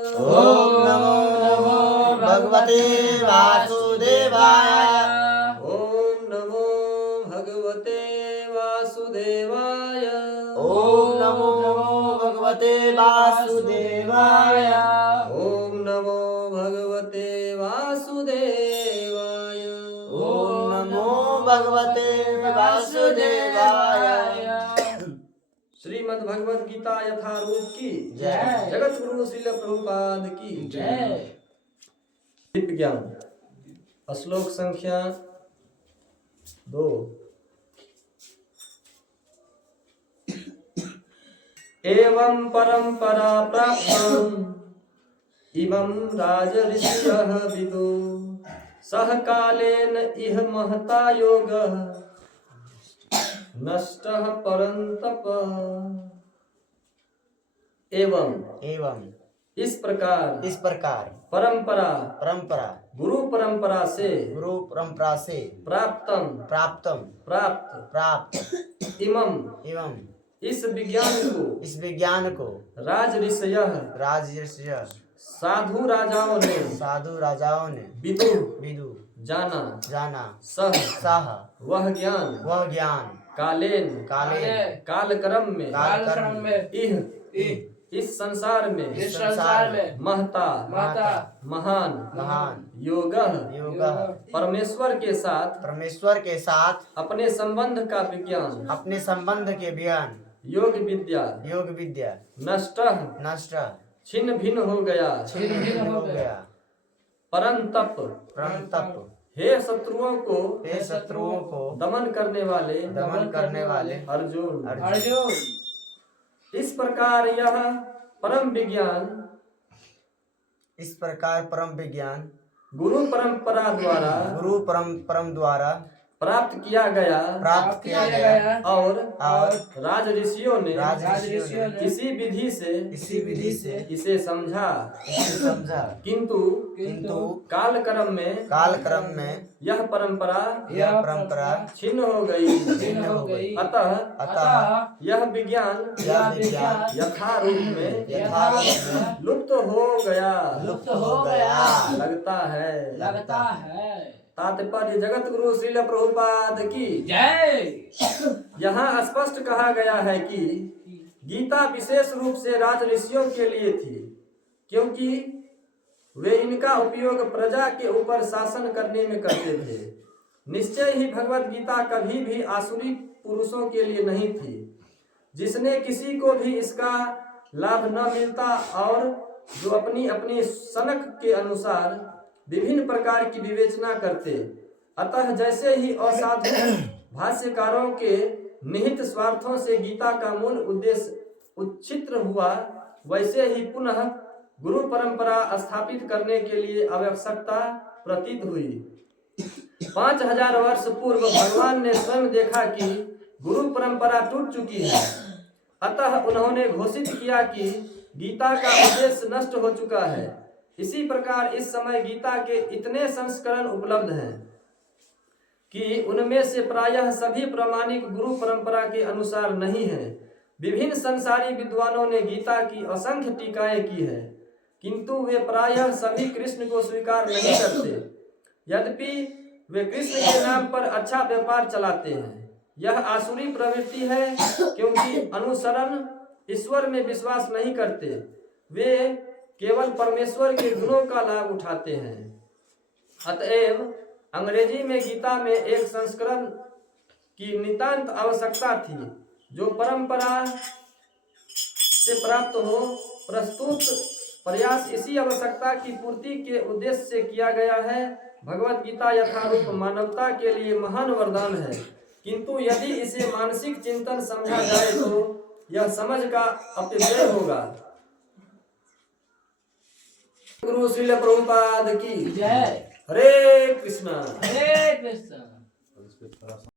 ओम नमो भगवते वासुदेवाय। ओम नमो भगवते वासुदेवाय। ओम नमो भगवते वासुदेवाय। ओम नमो भगवते वासुदेवाय। ओम नमो भगवते वासुदेवाय। श्रीमद् भगवद गीता यथारूप की जय। जगत गुरु श्रील प्रभुपाद की जय। दिव्य ज्ञान श्लोक संख्या 2। एवं परंपरा प्राप्तम् इमं राजऋषयः विदु सह कालेन इह महता योगः नष्टः परंतप। एवं इस प्रकार परंपरा गुरु परंपरा से प्राप्त इमं इस विज्ञान को राजऋषय साधु राजाओं ने विदु जाना सह वह ज्ञान कालक्रम में इस संसार में महता महान योग परमेश्वर के साथ अपने संबंध के विज्ञान योग विद्या नष्ट छिन्न भिन्न हो गया। परंतप हे शत्रुओं को दमन करने वाले अर्जुन इस प्रकार परम विज्ञान गुरु परंपरा द्वारा प्राप्त किया गया और राजऋषियों ने किसी विधि से इसे समझा किंतु कालक्रम में यह परंपरा छिन्न हो गई। अतः यह विज्ञान यथारूप में लुप्त हो गया लगता है। तात्पर्य जगत गुरु श्रील प्रभुपाद की जय। यहाँ स्पष्ट कहा गया है कि गीता विशेष रूप से राजऋषियों के लिए थी, क्योंकि वे इनका उपयोग प्रजा के ऊपर शासन करने में करते थे। निश्चय ही भगवत गीता कभी भी आसुरी पुरुषों के लिए नहीं थी, जिसने किसी को भी इसका लाभ न मिलता और जो अपनी अपनी सनक के अनुसार विभिन्न प्रकार की विवेचना करते। अतः जैसे ही असाधु भाष्यकारों के निहित स्वार्थों से गीता का मूल उद्देश्य उच्छिन्न हुआ, वैसे ही पुनः गुरु परंपरा स्थापित करने के लिए आवश्यकता प्रतीत हुई। 5000 वर्ष पूर्व भगवान ने स्वयं देखा कि गुरु परंपरा टूट चुकी है। अतः उन्होंने घोषित किया कि गीता का उद्देश्य नष्ट हो चुका है। इसी प्रकार इस समय गीता के इतने संस्करण उपलब्ध हैं कि उनमें से प्रायः सभी प्रामाणिक गुरु परंपरा के अनुसार नहीं है। विभिन्न संसारी विद्वानों ने गीता की असंख्य टीकाएं की है, किंतु वे प्रायः सभी कृष्ण को स्वीकार नहीं करते, यद्यपि वे कृष्ण के नाम पर अच्छा व्यापार चलाते हैं। यह आसुरी प्रवृत्ति है, क्योंकि अनुसरण ईश्वर में विश्वास नहीं करते, वे केवल परमेश्वर के गुणों का लाभ उठाते हैं। अतएव अंग्रेजी में गीता में एक संस्करण की नितांत आवश्यकता थी, जो परंपरा से प्राप्त हो। प्रस्तुत प्रयास इसी आवश्यकता की पूर्ति के उद्देश्य से किया गया है। भगवत गीता यथारूप मानवता के लिए महान वरदान है, किंतु यदि इसे मानसिक चिंतन समझा जाए तो यह समझ का अपव्यय होगा। गुरु श्रील प्रभुपाद की जय। हरे कृष्णा।